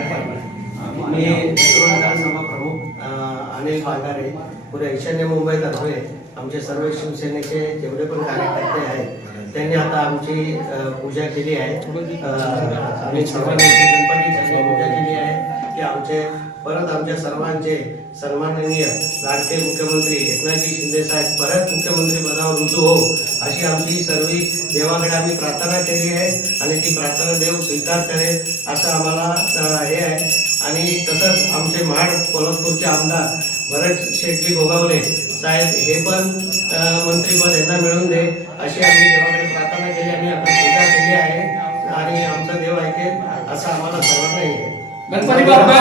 मी विधानसभा प्रमुख अनिल बांगारे पुरे ईशान्य मुंबईतर्फे आमचे सर्व शिवसेनेचे जेवढे पण कार्यकर्ते आहेत त्यांनी आता आमची पूजा केली आहे। आम्ही सर्वांनी गणपतीची पूजा केली आहे की आमचे परत आमच्या सर्वांचे सन्माननीय लाडके मुख्यमंत्री एकनाथजी शिंदे साहेब परत मुख्यमंत्री पदावर रुजू हो अशी आमची सर्व देवाकडे आम्ही प्रार्थना केली आहे आणि ती प्रार्थना देव स्वीकार करेल असं आम्हाला हे आहे। आणि तसंच आमचे महाड कोल्हापूरचे आमदार भरत शेठजी गोगावले साहेब हे पण मंत्रीपद यांना मिळून दे अशी आम्ही देवाकडे प्रार्थना केली आणि आपण पूजा केली आहे आणि आमचा देव ऐकेल असं आम्हाला सर्वांना आहे। गणपती बाप्पा